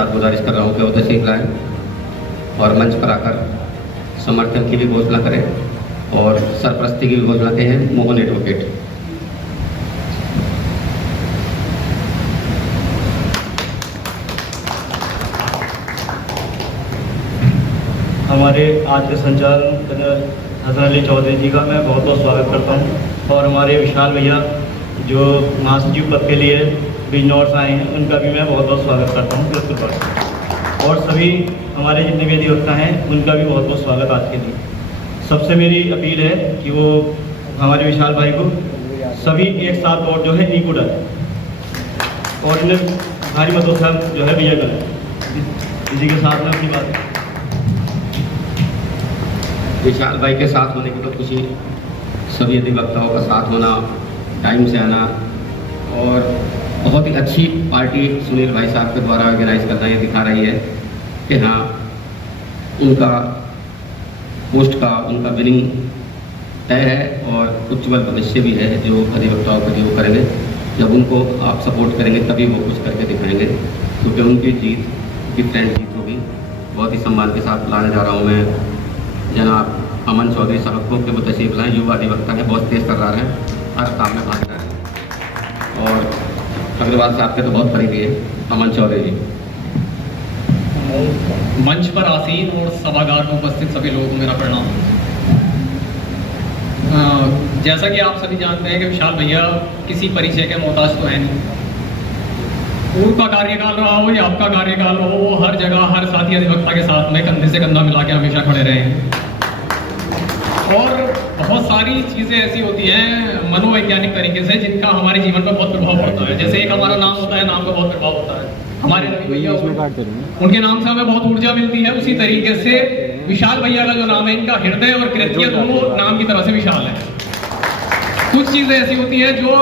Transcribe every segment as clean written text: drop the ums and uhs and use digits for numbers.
साथ गुजारिश कर रहा हूँ कि वो तशरीफ लाएँ और मंच पर आकर समर्थन की भी घोषणा करें और सरपरस्ती की भी घोषणा के हैं मोहन एडवोकेट। हमारे आज के संचालन हसन अली चौधरी जी का मैं बहुत बहुत स्वागत करता हूं और हमारे विशाल भैया जो महासचिव पद के लिए बिजनौर से आए हैं उनका भी मैं बहुत बहुत स्वागत करता हूं किरतपुर पर, और सभी हमारे जितने भी अधिवक्ता हैं उनका भी बहुत बहुत स्वागत आज के लिए। सबसे मेरी अपील है कि वो हमारे विशाल भाई को सभी एक साथ और जो है इक्वल और इन्हें भारी मतों से जो है विजय करें। इसी के साथ में अपनी बात विशाल भाई के साथ होने की तो खुशी, सभी अधिवक्ताओं का साथ होना, टाइम से आना और बहुत ही अच्छी पार्टी सुनील भाई साहब के द्वारा ऑर्गेनाइज करना ये दिखा रही है कि हाँ उनका पोस्ट का उनका विनिंग तय है और उज्ज्वल भविष्य भी है जो अधिवक्ताओं के लिए वो करेंगे। जब उनको आप सपोर्ट करेंगे तभी वो कुछ करके दिखाएंगे, क्योंकि उनकी जीत डिफरेंट जीत होगी। बहुत ही सम्मान के साथ लाने जा रहा हूँ मैं जनाब अमन चौधरी साहब को कि वो तशरीफ लाएँ। युवा अधिवक्ता है, बहुत तेज तर्रार है, हर काम में भाग रहा है और अग्रवाल साहब के तो बहुत करीबी है अमन चौधरी जी। मंच पर आसीन और सभागार में उपस्थित सभी लोगों को मेरा प्रणाम। जैसा कि आप सभी जानते हैं कि विशाल भैया किसी परिचय के मोहताज तो है नहीं। उनका कार्यकाल रहा हो या आपका कार्यकाल रहा हो, वो हर जगह हर साथी अधिवक्ता के साथ में कंधे से कंधा मिला के हमेशा खड़े रहे हैं। और बहुत सारी चीज़ें ऐसी होती हैं मनोवैज्ञानिक तरीके से जिनका हमारे जीवन पर बहुत प्रभाव पड़ता है। जैसे एक हमारा नाम होता है, नाम का बहुत प्रभाव होता है। हमारे रवि भैया उनके नाम से हमें बहुत ऊर्जा मिलती है। उसी तरीके से विशाल भैया का जो नाम है, इनका हृदय और कृत्य दोनों नाम की तरह से विशाल है। कुछ चीज़ें ऐसी होती हैं जो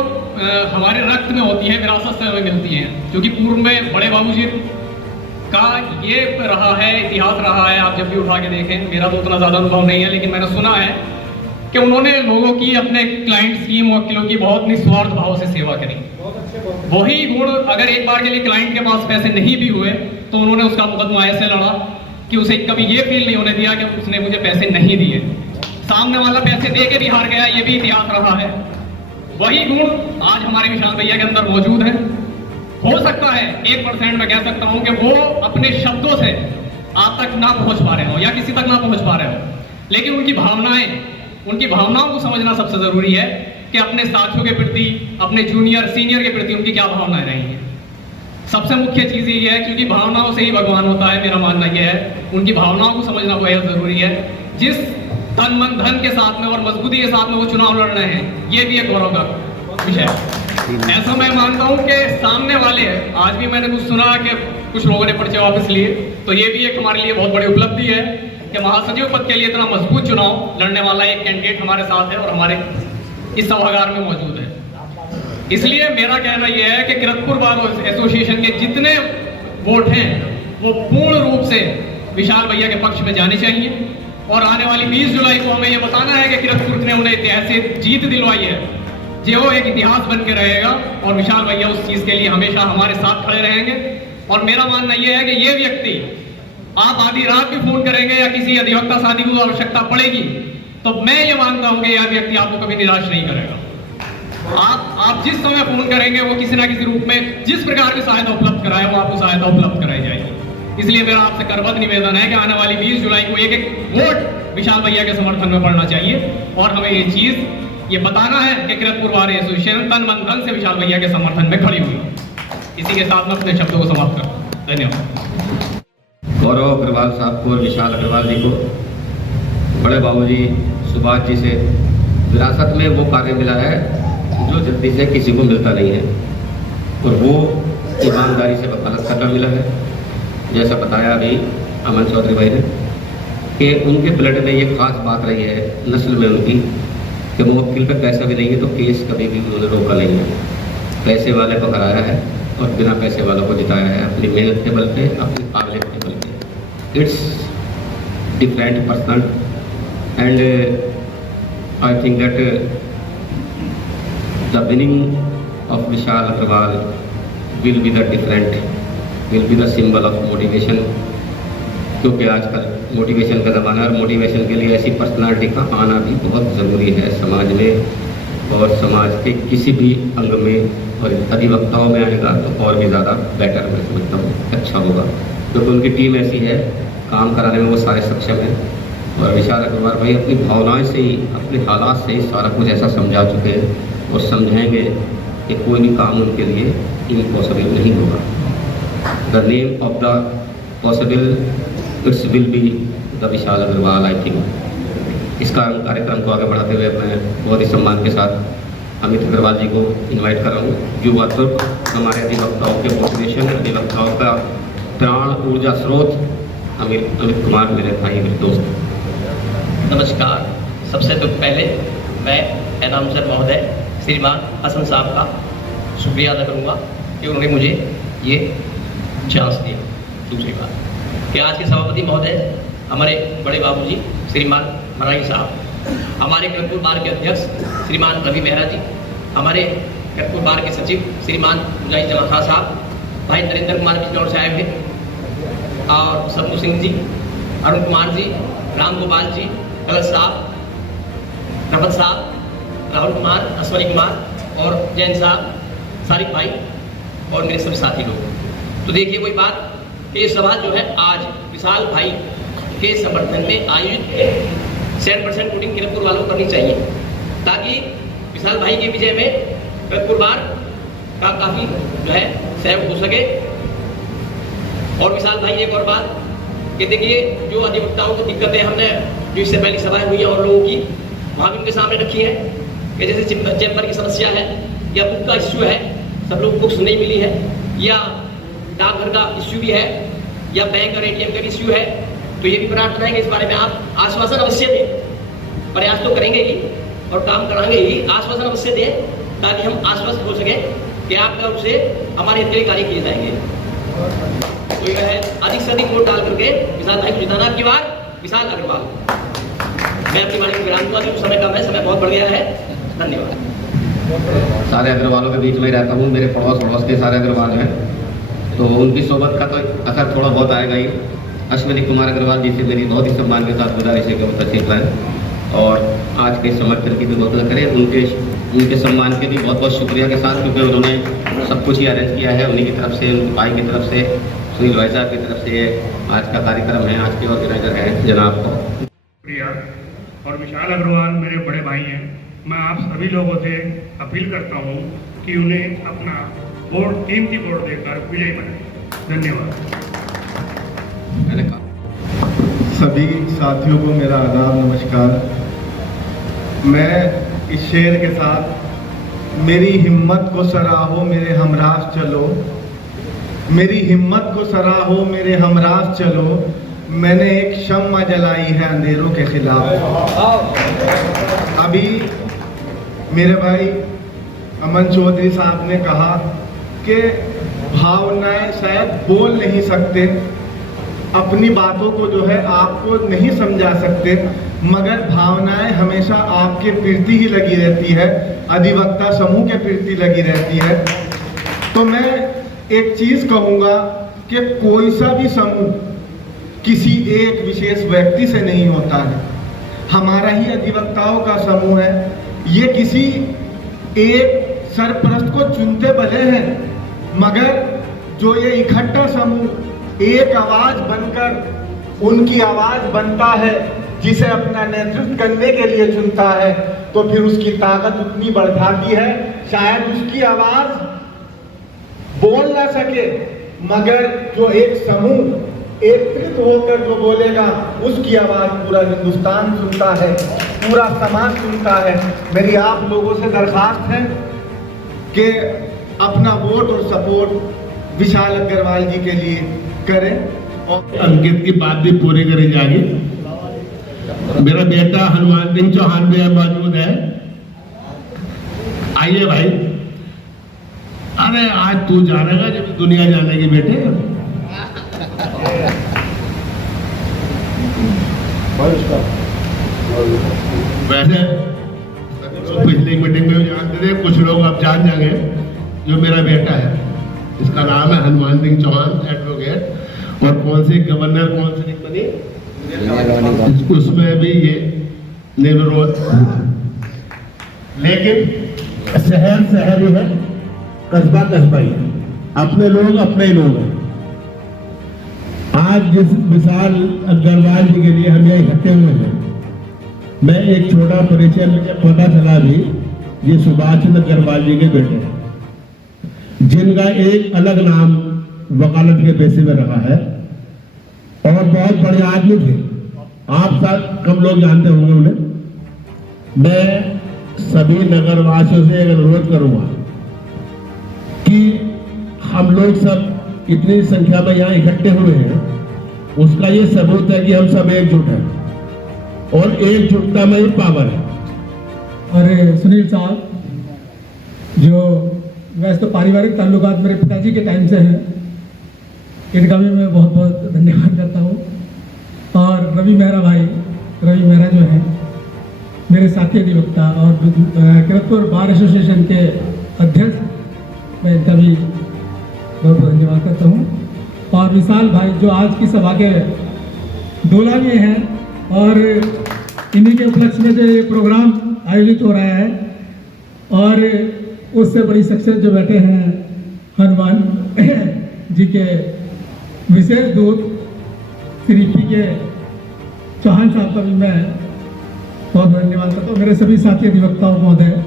हमारे रक्त में होती हैं, विरासत से हमें मिलती हैं, क्योंकि पूर्व में बड़े बाबूजी का ये रहा है, इतिहास रहा है। आप जब भी उठा के देखें, मेरा तो उतना ज़्यादा अनुभव नहीं है, लेकिन मैंने सुना है कि उन्होंने लोगों की, अपने क्लाइंट्स की, मुवक्किलों की बहुत निस्वार्थ भाव से सेवा करी। वही गुण अगर एक बार के लिए क्लाइंट के पास पैसे नहीं भी हुए तो उन्होंने उसका मुकदमा ऐसे लड़ा कि उसे कभी ये फील नहीं होने दिया कि उसने मुझे पैसे नहीं दिए। सामने वाला पैसे दे के भी हार गया, ये भी इतिहास रहा है। वही गुण आज हमारे विशाल भैया के अंदर मौजूद है। हो सकता है 1% मैं कह सकता हूं कि वो अपने शब्दों से आप तक ना पहुंच पा रहे हो या किसी तक ना पहुंच पा रहे हो, लेकिन उनकी भावनाओं को समझना सबसे जरूरी है कि अपने साथियों के प्रति, अपने जूनियर सीनियर के प्रति उनकी क्या भावनाएं रही हैं। सबसे मुख्य चीज ये है, क्योंकि भावनाओं से ही भगवान होता है, मेरा मानना यह है। उनकी भावनाओं को समझना बेहद जरूरी है। जिस तन मन धन के साथ में और मजबूती के साथ में वो चुनाव लड़ रहे हैं, ये भी एक गौरव का विषय है। ऐसा मैं मानता हूं कि सामने वाले, आज भी मैंने कुछ सुना कि कुछ लोगों ने पर्चे वापस लिए, तो ये भी एक हमारे लिए बहुत बड़ी उपलब्धि है कि महासचिव पद के लिए इतना मजबूत चुनाव लड़ने वाला एक कैंडिडेट हमारे साथ है और हमारे इस सभागार में मौजूद है। इसलिए मेरा कहना यह है कि किरतपुर बार एसोसिएशन के जितने वोट हैं वो पूर्ण रूप से विशाल भैया के पक्ष में जाने चाहिए। और आने वाली 20 जुलाई को हमें यह बताना है कि किरतपुर ने उन्हें ऐतिहासिक जीत दिलवाई है जो एक इतिहास बन के रहेगा, और विशाल भैया उस चीज के लिए हमेशा हमारे साथ खड़े रहेंगे। और मेरा मानना यह है कि ये व्यक्ति, आप आधी रात भी फोन करेंगे या किसी अधिवक्ता साथी को आवश्यकता पड़ेगी, तो मैं ये मानता हूं कि यह व्यक्ति आपको कभी निराश नहीं करेगा। आप जिस समय फोन करेंगे वो किसी ना किसी रूप में जिस प्रकार की सहायता उपलब्ध कराए वो आपको सहायता उपलब्ध कराई जाएगी। इसलिए मेरा आपसे करबद्ध निवेदन है कि आने वाली 20 जुलाई को एक वोट विशाल भैया के समर्थन में पड़ना चाहिए और हमें ये चीज ये बताना है कि किरतपुर बार एसोसिएशन तन मन धन से विशाल भैया के समर्थन में खड़ी हुई। इसी के साथ मैं अपने शब्दों को समाप्त करता हूँ। धन्यवाद। गौरव अग्रवाल साहब को और विशाल अग्रवाल जी को बड़े बाबूजी सुभाष जी से विरासत में वो कार्य मिला है जो जल्दी से किसी को मिलता नहीं है, और वो ईमानदारी से वकालत करना मिला है। जैसा बताया अभी अमन चौधरी भाई ने कि उनके ब्लड में ये खास बात रही है, नस्ल में उनकी, कि मुवक्किल पे पैसा भी नहीं है तो केस कभी भी उन्होंने रोका नहीं है। पैसे वाले को हराया है और बिना पैसे वालों को जिताया है, अपनी मेहनत के बल पे, अपनी काबिलियत के बल पे। It's different person and I think that the winning of Vishal Agrawal will be the different will be the symbol of motivation, क्योंकि आजकल मोटिवेशन का ज़माना है और मोटिवेशन के लिए ऐसी पर्सनालिटी का आना भी बहुत ज़रूरी है समाज में और समाज के किसी भी अंग में, और अधिवक्ताओं में आएगा तो और भी ज़्यादा बेटर मैं समझता हूँ, अच्छा होगा, क्योंकि उनकी टीम ऐसी है, काम कराने में वो सारे सक्षम हैं। और विशाल अग्रवाल भाई अपनी भावनाओं से ही, अपने हालात से ही सारा कुछ ऐसा समझा चुके हैं और समझाएंगे कि कोई भी काम उनके लिए इम्पॉसिबल नहीं होगा। The name of the possible it's will be the Vishal Agrawal I think. इस कार्यक्रम को आगे बढ़ाते हुए मैं बहुत ही सम्मान के साथ अमित अग्रवाल जी को इनवाइट कर रहा हूँ। युवा तुर्क हमारे अधिवक्ताओं के मोटिवेशन, अधिवक्ताओं का प्राण ऊर्जा स्रोत अमित कुमार मेरे भाई मेरे दोस्त। नमस्कार। सबसे तो पहले मैं एनाउंसर महोदय श्रीमान हसन साहब का शुक्रिया अदा करूँगा कि उन्होंने मुझे ये चांस दिया। दूसरी बात कि आज के सभापति महोदय हमारे बड़े बाबूजी श्रीमान मराई साहब, हमारे करकपुर बार के अध्यक्ष श्रीमान रवि मेहरा जी, हमारे करकपुर बार के सचिव श्रीमान मुजाहिद जमा खां साहब, भाई नरेंद्र कुमार बिजनौर से आए हुए, और सपू सिंह जी, अरुण कुमार जी, राम गोपाल जी, कलश साहब, रफत साहब, राहुल कुमार, अश्वनी कुमार और जैन साहब, सारिक भाई और मेरे सब साथी लोग। तो देखिए कोई बात कि ये सभा जो है आज विशाल भाई के समर्थन में आयोजित है। 7% वोटिंग किरतपुर वालों को करनी चाहिए ताकि विशाल भाई के विजय में किरतपुर बार का काफी जो है सहयोग हो सके। और विशाल भाई एक और बात कि देखिए जो अधिवक्ताओं को दिक्कतें हमने जो इससे पहली सभाएं हुई हैं और लोगों की वहाँ भी उनके सामने रखी है कि जैसे चैम्बर की समस्या है या बुक का इश्यू है, सब लोग बुक्स नहीं मिली है, या डाकघर का इश्यू भी है, या बैंक और ATM का इश्यू है। तो ये भी प्रार्थना है कि इस बारे में आप आश्वासन अवश्य दें। प्रयास तो करेंगे ही और काम कराएंगे ही, आश्वासन अवश्य दें ताकि हम आश्वस्त हो सके कि आपका उससे हमारे हित के कार्य किए जाएंगे। तो यह है अधिक से अधिक वोट डाल करके विशाल भाई को जिताना। आपकी बार विशाल अग्रवाल। मैं अपनी वाणी को विराम दूंगा क्योंकि समय कम है, समय बहुत बढ़ गया है। धन्यवाद। सारे अग्रवालों के बीच में रहता हूँ, मेरे पड़ोस के सारे अग्रवाल हैं, तो उनकी सोबत का तो असर थोड़ा बहुत आएगा ही। अश्विनी कुमार अग्रवाल जी से मेरी बहुत ही सम्मान के साथ गुजारिश है कि वो तशरीफ लाएं और आज के समर्थन की भी बहुत करें। उनके सम्मान के भी बहुत बहुत शुक्रिया के साथ, क्योंकि उन्होंने सब कुछ ही अरेंज किया है। उन्हीं की तरफ से, उनकी भाई की तरफ से, सुनील भाई साहब की तरफ से आज का कार्यक्रम है, आज के ऑर्गेनाइजर हैं जनाब को शुक्रिया। और विशाल अग्रवाल मेरे बड़े भाई हैं। मैं आप सभी लोगों से अपील करता हूं कि उन्हें अपना वोट, कीमती वोट देकर विजयी बनाएं। धन्यवाद। मैंने कहा सभी साथियों को मेरा आदाब, नमस्कार। मैं इस शेर के साथ, मेरी हिम्मत को सराहो मेरे हमराह चलो, मेरी हिम्मत को सराहो मेरे हमराह चलो, मैंने एक शम्मा जलाई है अंधेरों के खिलाफ। अभी मेरे भाई अमन चौधरी साहब ने कहा कि भावनाएं शायद बोल नहीं सकते, अपनी बातों को जो है आपको नहीं समझा सकते, मगर भावनाएं हमेशा आपके प्रति ही लगी रहती है, अधिवक्ता समूह के प्रति लगी रहती है। तो मैं एक चीज कहूँगा कि कोई सा भी समूह किसी एक विशेष व्यक्ति से नहीं होता है। हमारा ही अधिवक्ताओं का समूह है, ये किसी एक सरपरस्त को चुनते भले हैं, मगर जो ये इकट्ठा समूह एक आवाज बनकर उनकी आवाज बनता है, जिसे अपना नेतृत्व करने के लिए चुनता है, तो फिर उसकी ताकत उतनी बढ़ जाती है। शायद उसकी आवाज बोल ना सके, मगर जो एक समूह एकत्रित होकर जो बोलेगा, उसकी आवाज पूरा हिंदुस्तान सुनता है, पूरा समाज सुनता है। मेरी आप लोगों से दरखास्त है कि अपना वोट और सपोर्ट विशाल अग्रवाल जी के लिए करें। और अंकित की बात भी पूरी करी जाएगी। मेरा बेटा हनुमान सिंह चौहान भी मौजूद है। आइए भाई। अरे आज तू जानेगा जब दुनिया जानेगी बेटे। वैसे पिछली मीटिंग में जानते थे, कुछ लोग अब जान जाएंगे जो मेरा बेटा है। इसका नाम है हनुमान सिंह चौहान एडवोकेट। और कौन से गवर्नर कौन से बनी, उसमें भी ये निर्विरोध। लेकिन शहर शहर ही है, कस्बा कस्बा ही है, अपने लोग अपने ही लोग हैं। आज जिस विशाल अग्रवाल जी के लिए हम यहाँ इकट्ठे हुए हैं, मैं एक छोटा परिचय, मुझे पता चला भी ये सुभाष चंद्र अग्रवाल जी के बेटे हैं, जिनका एक अलग नाम वकालत के पेशे में रहा है और बहुत बड़े आदमी थे। आप सब कम लोग जानते होंगे उन्हें। मैं सभी नगरवासियों से एक अनुरोध करूंगा कि हम लोग सब इतनी संख्या में यहाँ इकट्ठे हुए हैं, उसका ये सबूत है कि हम सब एकजुट हैं और एकजुटता में ही पावर है। और सुनील साहब, जो वैसे तो पारिवारिक ताल्लुकात मेरे पिताजी के टाइम से हैं, इनका भी मैं बहुत बहुत धन्यवाद करता हूँ। और रवि मेहरा भाई, रवि मेहरा जो है मेरे साथी अधिवक्ता और किरतपुर बार एसोसिएशन के अध्यक्ष, मैं इनका भी बहुत बहुत धन्यवाद करता हूँ। और विशाल भाई जो आज की सभा के दोलागे हैं, और इन्हीं के उपलक्ष्य में जो ये प्रोग्राम आयोजित हो रहा है, और उससे बड़ी शख्सियत जो बैठे हैं हनुमान जी के विशेष दूत श्री पी.के. चौहान साहब का भी मैं बहुत धन्यवाद करता हूँ। मेरे सभी साथी अधिवक्ताओं महोदय,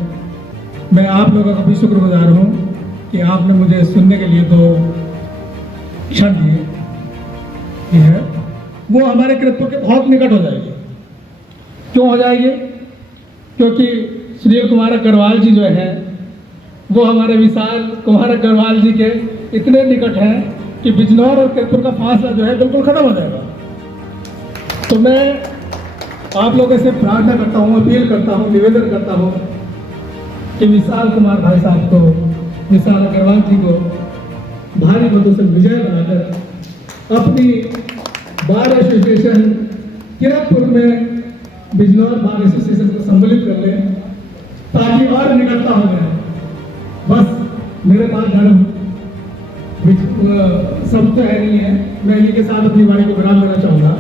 मैं आप लोगों का भी शुक्रगुजार हूँ कि आपने मुझे सुनने के लिए 2 क्षण दिए है। वो हमारे किरतपुर के बहुत निकट हो जाएगी। क्यों हो जाएगी? क्योंकि सुनील कुमार अग्रवाल जी जो है वो हमारे विशाल कुमार अग्रवाल जी के इतने निकट हैं कि बिजनौर और किरतपुर का फासला जो है बिल्कुल खत्म हो जाएगा। तो मैं आप लोगों से प्रार्थना करता हूँ, अपील करता हूँ, निवेदन करता हूँ कि विशाल कुमार भाई साहब को, विशाल अग्रवाल जी को भारी मतों से विजय बनाकर अपनी बार एसोसिएशन किरतपुर में बिजनौर बार एसोसिएशन को सम्मिलित कर लें, ताकि और निकटता हो जाए। बस मेरे पास सब तो है नहीं है। मैं इन्हीं के साथ अपनी वाणी को विराम देना चाहूँगा।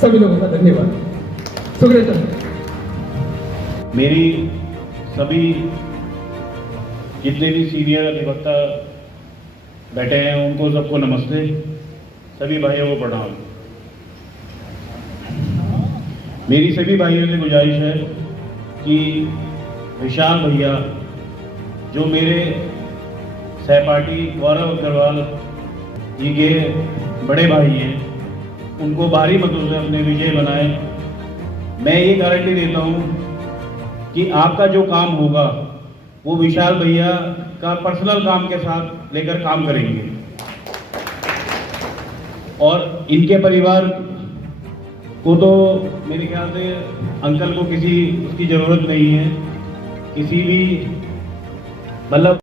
सभी लोगों का धन्यवाद। शुक्रिया सर। मेरी सभी जितने भी सीनियर अधिवक्ता बैठे हैं उनको सबको नमस्ते, सभी भाइयों को प्रणाम। मेरी सभी भाइयों से गुजारिश है कि विशाल भैया जो मेरे सहपाठी गौरव अग्रवाल जी के बड़े भाई हैं, उनको भारी मतों से अपने विजय बनाए। मैं ये गारंटी देता हूँ कि आपका जो काम होगा वो विशाल भैया का पर्सनल काम के साथ लेकर काम करेंगे, और इनके परिवार को तो मेरे ख्याल से अंकल को किसी उसकी ज़रूरत नहीं है, किसी भी मतलब